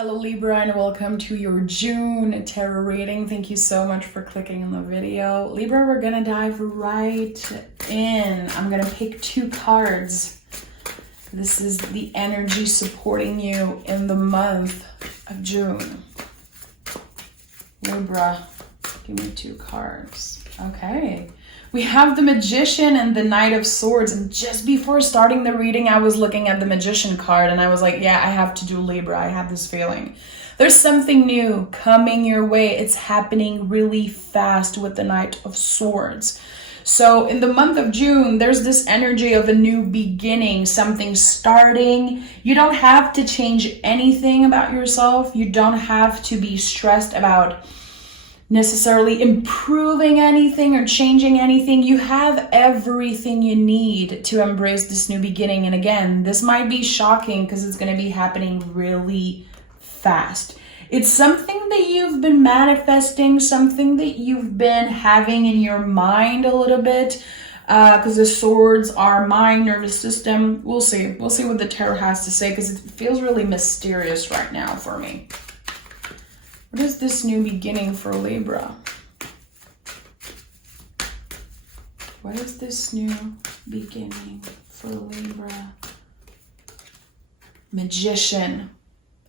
Hello Libra, and welcome to your June tarot reading. Thank you so much for clicking on the video. Libra, we're gonna dive right in. I'm gonna pick two cards. This is the energy supporting you in the month of June. Libra, give me two cards. Okay. We have the Magician and the Knight of Swords. And just before starting the reading, I was looking at the Magician card and I was like, yeah, I have to do Libra. I have this feeling. There's something new coming your way. It's happening really fast with the Knight of Swords. So in the month of June, there's this energy of a new beginning, something starting. You don't have to change anything about yourself. You don't have to be stressed about necessarily improving anything or changing anything. You have everything you need to embrace this new beginning. And again, this might be shocking because it's going to be happening really fast. It's something that you've been manifesting, something that you've been having in your mind a little bit, because the swords are mind, nervous system. We'll see what the tarot has to say, because it feels really mysterious right now for me. What is this new beginning for Libra? What is this new beginning for Libra? Magician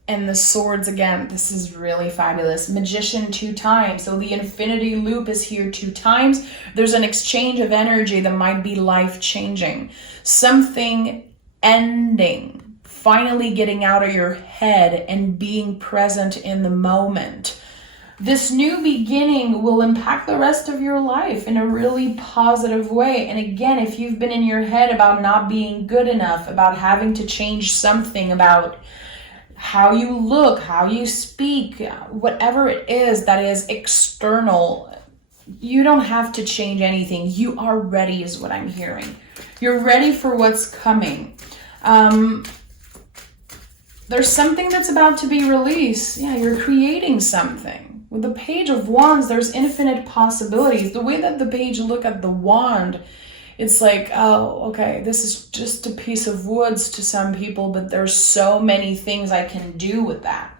and the swords again. This is really fabulous. Magician 2 times. So the infinity loop is here 2 times. There's an exchange of energy that might be life-changing. Something ending. Finally getting out of your head and being present in the moment. This new beginning will impact the rest of your life in a really positive way. And again, if you've been in your head about not being good enough, about having to change something, about how you look, how you speak, whatever it is that is external, you don't have to change anything. You are ready is what I'm hearing. You're ready for what's coming. There's something that's about to be released. Yeah, you're creating something. With the Page of Wands, there's infinite possibilities. The way that the page look at the wand, it's like, oh, okay, this is just a piece of woods to some people, but there's so many things I can do with that.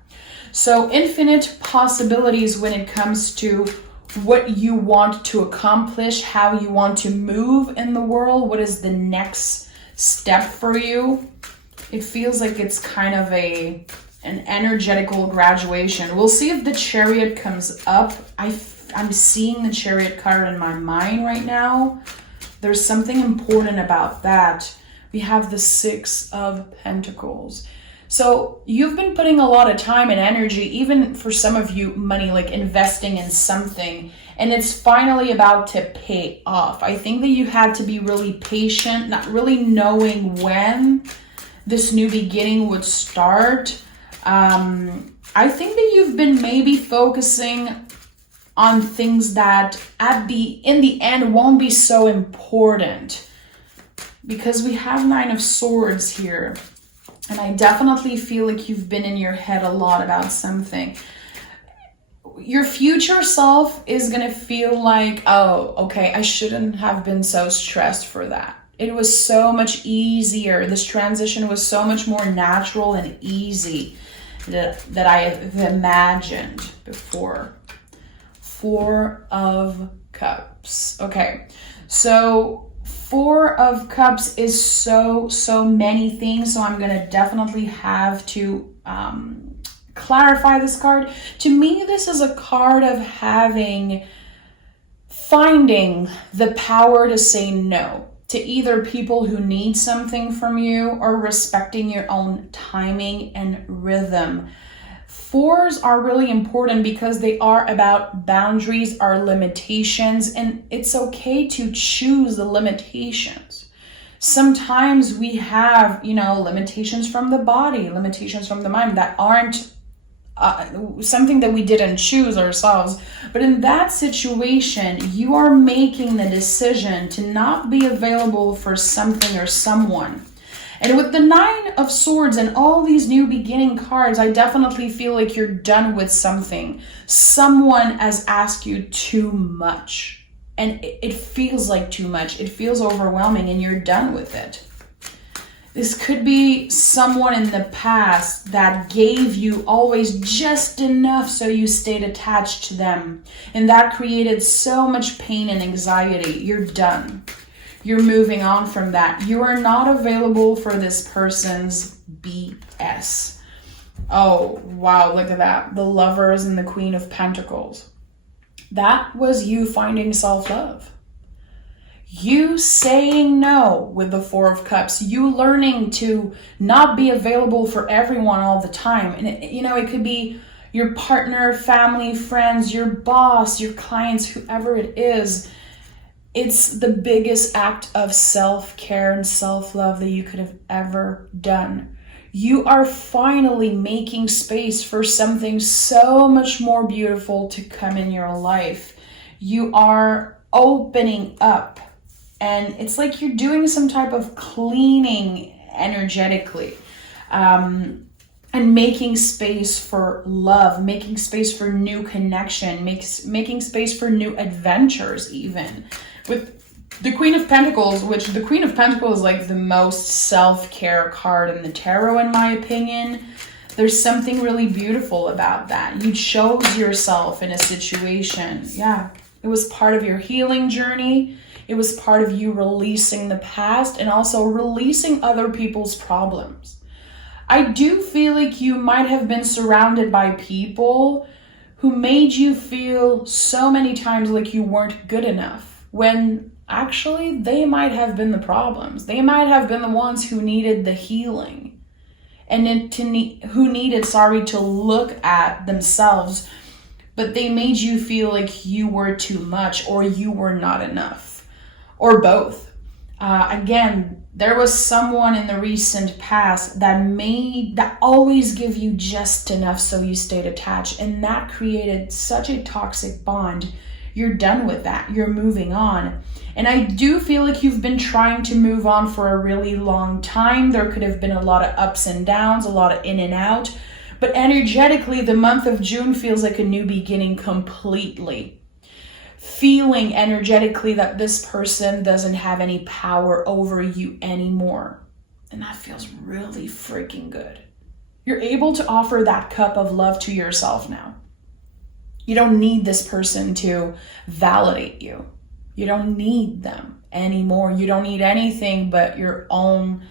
So infinite possibilities when it comes to what you want to accomplish, how you want to move in the world, what is the next step for you. It feels like it's kind of an energetical graduation. We'll see if the Chariot comes up. I'm seeing the Chariot card in my mind right now. There's something important about that. We have the 6 of Pentacles. So you've been putting a lot of time and energy, even for some of you, money, like investing in something, and it's finally about to pay off. I think that you had to be really patient, not really knowing when this new beginning would start. I think that you've been maybe focusing on things that in the end won't be so important, because we have 9 of Swords here, and I definitely feel like you've been in your head a lot about something. Your future self is gonna feel like, oh, okay, I shouldn't have been so stressed for that. It was so much easier. This transition was so much more natural and easy that I have imagined before. 4 of Cups. Okay, so 4 of Cups is so many things. So I'm gonna definitely have to clarify this card. To me, this is a card of finding the power to say no to either people who need something from you, or respecting your own timing and rhythm. 4s are really important because they are about boundaries, our limitations, and it's okay to choose the limitations. Sometimes we have, limitations from the body, limitations from the mind that aren't something that we didn't choose ourselves. But in that situation, you are making the decision to not be available for something or someone. And with the 9 of Swords and all these new beginning cards, I definitely feel like you're done with something. Someone has asked you too much, and it feels like too much. It feels overwhelming, and you're done with it. This could be someone in the past that gave you always just enough so you stayed attached to them. And that created so much pain and anxiety. You're done. You're moving on from that. You are not available for this person's BS. Oh, wow, look at that. The Lovers and the Queen of Pentacles. That was you finding self-love. You saying no with the Four of Cups. You learning to not be available for everyone all the time. And it could be your partner, family, friends, your boss, your clients, whoever it is. It's the biggest act of self-care and self-love that you could have ever done. You are finally making space for something so much more beautiful to come in your life. You are opening up. And it's like you're doing some type of cleaning energetically, and making space for love, making space for new connection, making space for new adventures even. With the Queen of Pentacles, which the Queen of Pentacles is like the most self-care card in the tarot, in my opinion. There's something really beautiful about that. You chose yourself in a situation. Yeah, it was part of your healing journey. It was part of you releasing the past and also releasing other people's problems. I do feel like you might have been surrounded by people who made you feel so many times like you weren't good enough, when actually they might have been the problems. They might have been the ones who needed the healing and who needed to look at themselves, but they made you feel like you were too much or you were not enough. Or both. Again, there was someone in the recent past that always give you just enough so you stayed attached. And that created such a toxic bond. You're done with that. You're moving on. And I do feel like you've been trying to move on for a really long time. There could have been a lot of ups and downs, a lot of in and out. But energetically, the month of June feels like a new beginning completely. Feeling energetically that this person doesn't have any power over you anymore. And that feels really freaking good. You're able to offer that cup of love to yourself now. You don't need this person to validate you. You don't need them anymore. You don't need anything but your own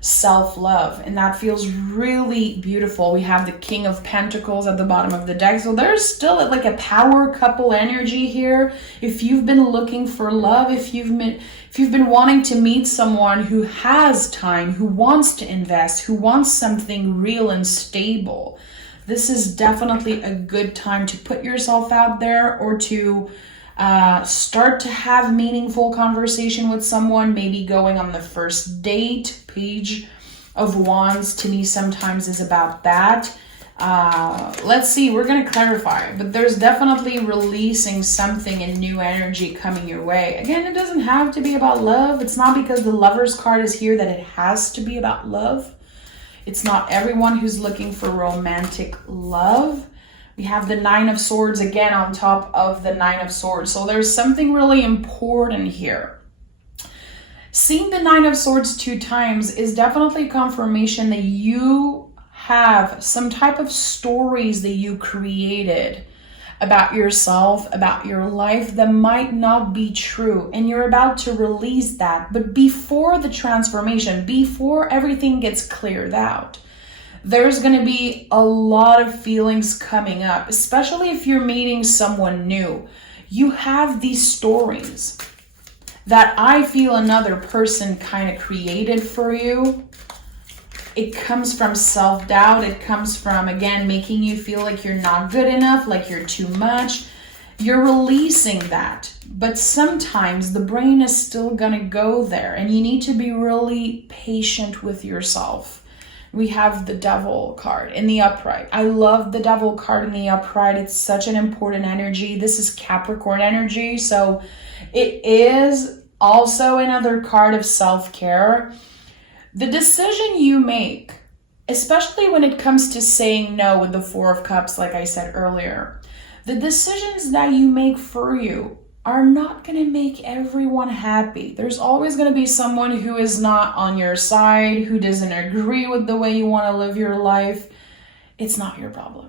self-love. And that feels really beautiful. We have the King of Pentacles at the bottom of the deck. So there's still like a power couple energy here. If you've been looking for love, if you've been wanting to meet someone who has time, who wants to invest, who wants something real and stable, this is definitely a good time to put yourself out there, or to start to have meaningful conversation with someone, maybe going on the first date. Page of Wands to me sometimes is about that. Let's see, we're going to clarify, but there's definitely releasing something and new energy coming your way. Again, it doesn't have to be about love. It's not because the Lovers card is here that it has to be about love. It's not everyone who's looking for romantic love. We have the Nine of Swords again on top of the Nine of Swords. So there's something really important here. Seeing the Nine of Swords 2 times is definitely confirmation that you have some type of stories that you created about yourself, about your life, that might not be true. And you're about to release that. But before the transformation, before everything gets cleared out, there's going to be a lot of feelings coming up, especially if you're meeting someone new. You have these stories that I feel another person kind of created for you. It comes from self-doubt. It comes from, again, making you feel like you're not good enough, like you're too much. You're releasing that. But sometimes the brain is still going to go there, and you need to be really patient with yourself. We have the Devil card in the upright. I love the Devil card in the upright. It's such an important energy. This is Capricorn energy, so it is also another card of self-care. The decision you make, especially when it comes to saying no with the Four of Cups, like I said earlier, the decisions that you make for you are not going to make everyone happy. There's always going to be someone who is not on your side, who doesn't agree with the way you want to live your life. It's not your problem.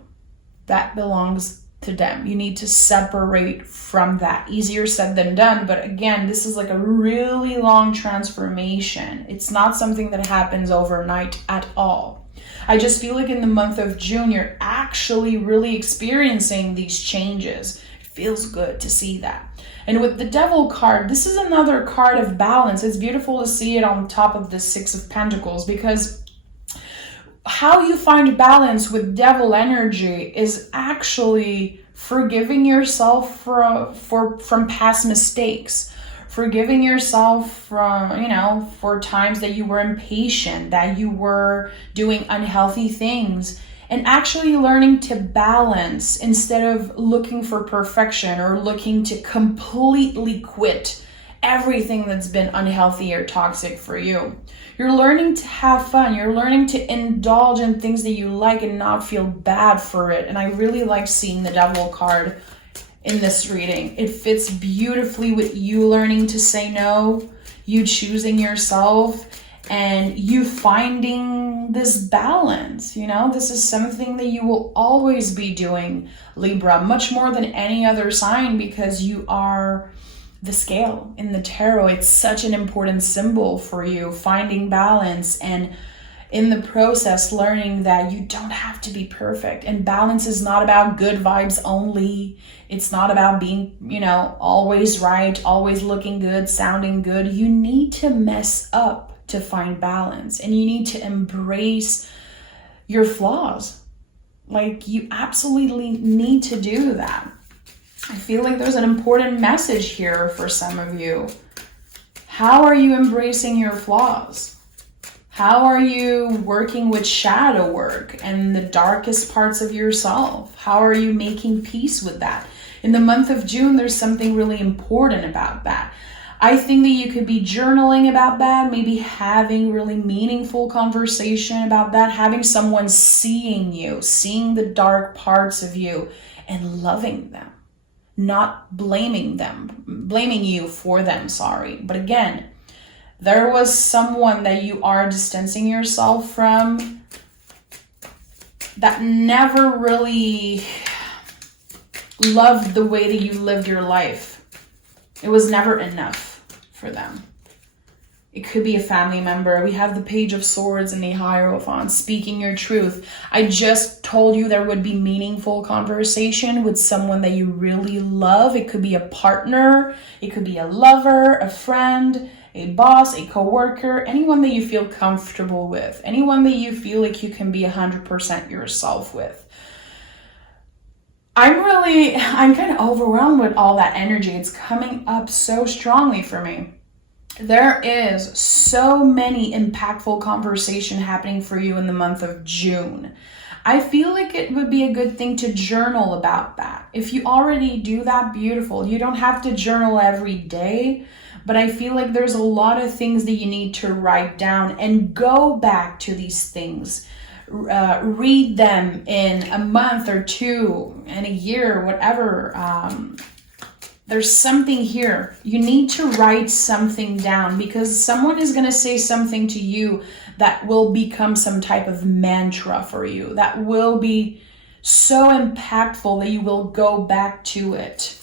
That belongs to them. You need to separate from that. Easier said than done, but again, this is like a really long transformation. It's not something that happens overnight at all. I just feel like in the month of June, you're actually really experiencing these changes. It feels good to see that. And with the Devil card, this is another card of balance. It's beautiful to see it on top of the Six of Pentacles, because how you find balance with Devil energy is actually forgiving yourself from past mistakes, forgiving yourself from, for times that you were impatient, that you were doing unhealthy things, and actually learning to balance instead of looking for perfection or looking to completely quit everything that's been unhealthy or toxic for you. You're learning to have fun. You're learning to indulge in things that you like and not feel bad for it. And I really like seeing the Devil card in this reading. It fits beautifully with you learning to say no, you choosing yourself, and you finding this balance. This is something that you will always be doing, Libra, much more than any other sign, because you are the scale in the tarot. It's such an important symbol for you, finding balance, and in the process learning that you don't have to be perfect. And balance is not about good vibes only. It's not about being, always right, always looking good, sounding good. You need to mess up to find balance, and you need to embrace your flaws. Like, you absolutely need to do that. I feel like there's an important message here for some of you. How are you embracing your flaws? How are you working with shadow work and the darkest parts of yourself? How are you making peace with that? In the month of June, there's something really important about that. I think that you could be journaling about that, maybe having really meaningful conversation about that, having someone seeing you, seeing the dark parts of you and loving them. Not blaming you for them, But again, there was someone that you are distancing yourself from that never really loved the way that you lived your life. It was never enough for them. It could be a family member. We have the Page of Swords and the Hierophant, speaking your truth. I just told you there would be meaningful conversation with someone that you really love. It could be a partner. It could be a lover, a friend, a boss, a coworker, anyone that you feel comfortable with, anyone that you feel like you can be 100% yourself with. I'm kind of overwhelmed with all that energy. It's coming up so strongly for me. There is so many impactful conversation happening for you in the month of June. I feel like it would be a good thing to journal about that. If you already do that, beautiful. You don't have to journal every day, but I feel like there's a lot of things that you need to write down and go back to these things. Read them in a month or two, in a year, whatever. There's something here. You need to write something down, because someone is going to say something to you that will become some type of mantra for you, that will be so impactful that you will go back to it.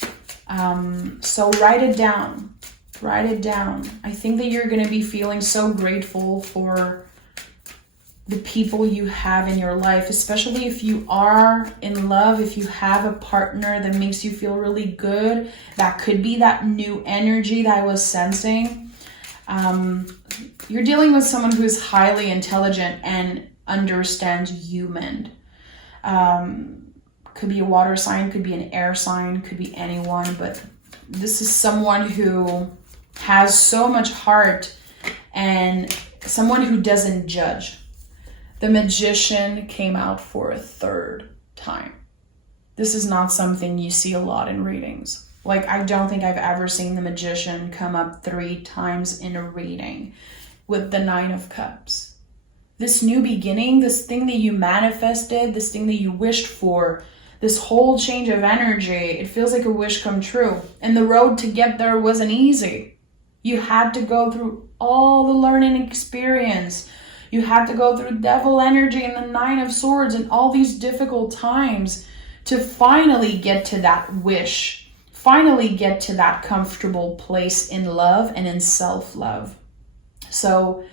So write it down. Write it down. I think that you're going to be feeling so grateful for the people you have in your life, especially if you are in love, if you have a partner that makes you feel really good. That could be that new energy that I was sensing. You're dealing with someone who is highly intelligent and understands human. Could be a water sign, could be an air sign, could be anyone, but this is someone who has so much heart and someone who doesn't judge. The Magician came out for a third time. This is not something you see a lot in readings. Like, I don't think I've ever seen the Magician come up 3 times in a reading with the 9 of Cups. This new beginning, this thing that you manifested, this thing that you wished for, this whole change of energy, it feels like a wish come true. And the road to get there wasn't easy. You had to go through all the learning experience. You had to go through devil energy and the 9 of Swords and all these difficult times to finally get to that wish, finally get to that comfortable place in love and in self-love. So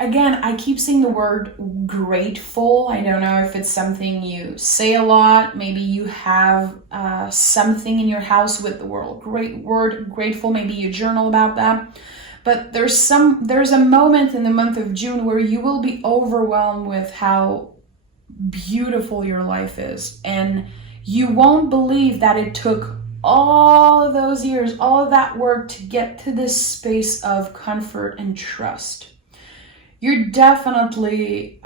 again, I keep saying the word grateful. I don't know if it's something you say a lot. Maybe you have something in your house with the word grateful. Maybe you journal about that. But there's a moment in the month of June where you will be overwhelmed with how beautiful your life is. And you won't believe that it took all of those years, all of that work to get to this space of comfort and trust. You're definitely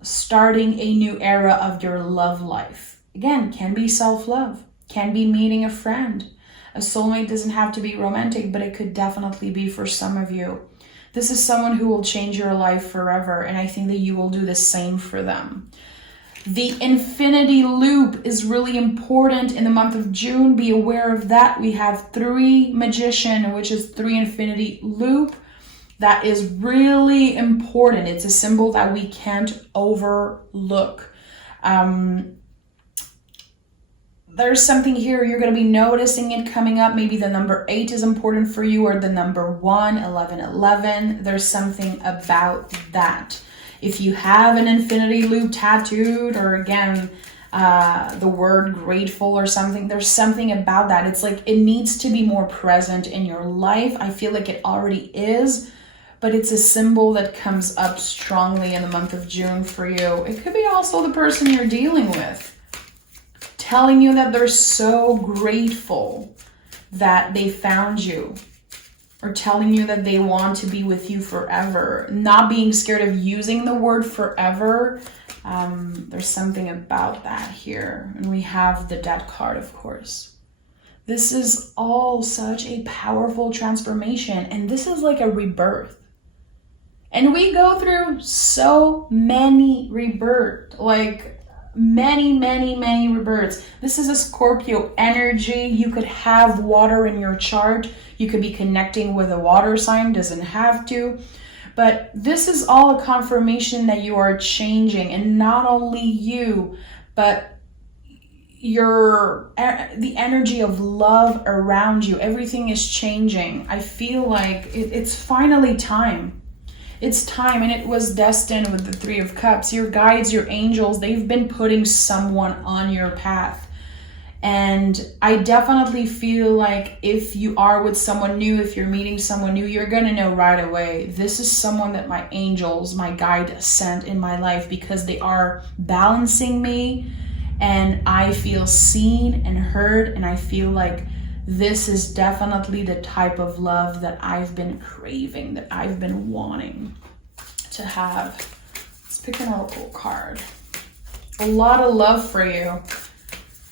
starting a new era of your love life. Again, can be self-love, can be meeting a friend. A soulmate doesn't have to be romantic, but it could definitely be for some of you. This is someone who will change your life forever, and I think that you will do the same for them. The infinity loop is really important in the month of June. Be aware of that. We have 3 magician, which is 3 infinity loop. That is really important. It's a symbol that we can't overlook. There's something here, you're going to be noticing it coming up. Maybe the number 8 is important for you, or the number 1, 1111. There's something about that. If you have an infinity loop tattooed, or again, the word grateful or something, there's something about that. It's like it needs to be more present in your life. I feel like it already is, but it's a symbol that comes up strongly in the month of June for you. It could be also the person you're dealing with, telling you that they're so grateful that they found you, or telling you that they want to be with you forever. Not being scared of using the word forever. There's something about that here. And we have the Death card, of course. This is all such a powerful transformation, and this is like a rebirth. And we go through so many rebirths, like many rebirths. This is a Scorpio energy. You could have water in your chart. You could be connecting with a water sign, doesn't have to. But this is all a confirmation that you are changing, and not only you, but the energy of love around you. Everything is changing. I feel like it's finally time. It's time, and it was destined with the 3 of Cups. Your guides, your angels, they've been putting someone on your path. And I definitely feel like if you are with someone new, if you're meeting someone new, you're going to know right away, this is someone that my angels, my guide sent in my life, because they are balancing me, and I feel seen and heard, and I feel like this is definitely the type of love that I've been craving, that I've been wanting to have. Let's pick an oracle card. A lot of love for you.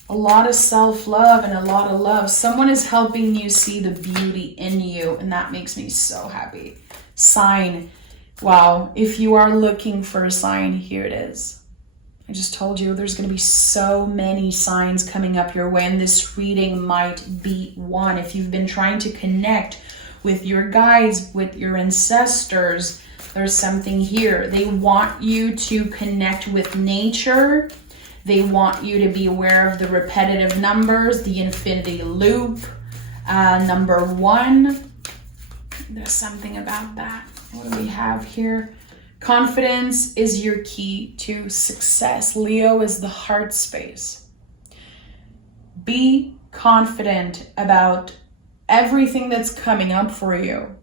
A lot of self-love and a lot of love. Someone is helping you see the beauty in you, and that makes me so happy. Sign. Wow. If you are looking for a sign, here it is. I just told you there's going to be so many signs coming up your way, and this reading might be one. If you've been trying to connect with your guides, with your ancestors, there's something here. They want you to connect with nature. They want you to be aware of the repetitive numbers, the infinity loop, number 1. There's something about that. What do we have here? Confidence is your key to success. Leo is the heart space. Be confident about everything that's coming up for you.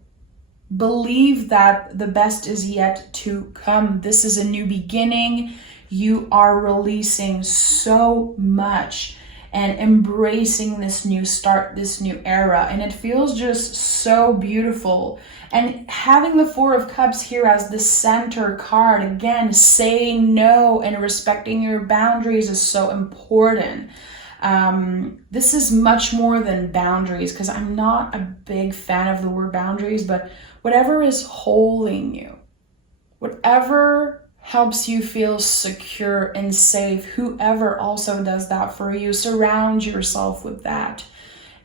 Believe that the best is yet to come. This is a new beginning. You are releasing so much and embracing this new start, this new era. And it feels just so beautiful. And having the 4 of Cups here as the center card, again, saying no and respecting your boundaries is so important. This is much more than boundaries, because I'm not a big fan of the word boundaries, but whatever is holding you, whatever helps you feel secure and safe. Whoever also does that for you, surround yourself with that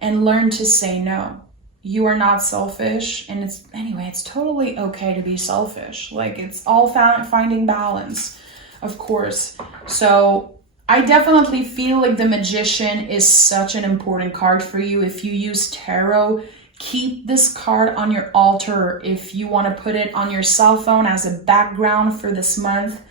and learn to say no. You are not selfish, and it's totally okay to be selfish. Like, it's all finding balance, of course. So I definitely feel like the Magician is such an important card for you. If you use tarot, keep this card on your altar. If you want to put it on your cell phone as a background for this month,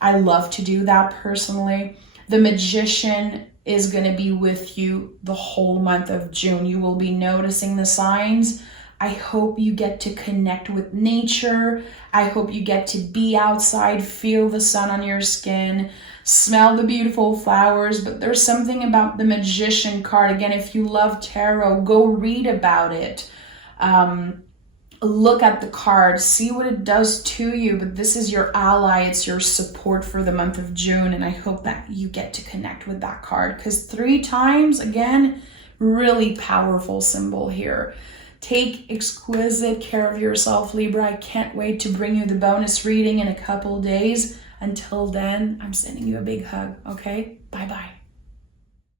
I love to do that personally. The Magician is going to be with you the whole month of June. You will be noticing the signs. I hope you get to connect with nature. I hope you get to be outside, feel the sun on your skin, smell the beautiful flowers. But there's something about the Magician card. Again, if you love tarot, go read about it. Look at the card, see what it does to you. But this is your ally. It's your support for the month of June. And I hope that you get to connect with that card, because 3 times, again, really powerful symbol here. Take exquisite care of yourself, Libra. I can't wait to bring you the bonus reading in a couple days. Until then, I'm sending you a big hug, okay? Bye-bye.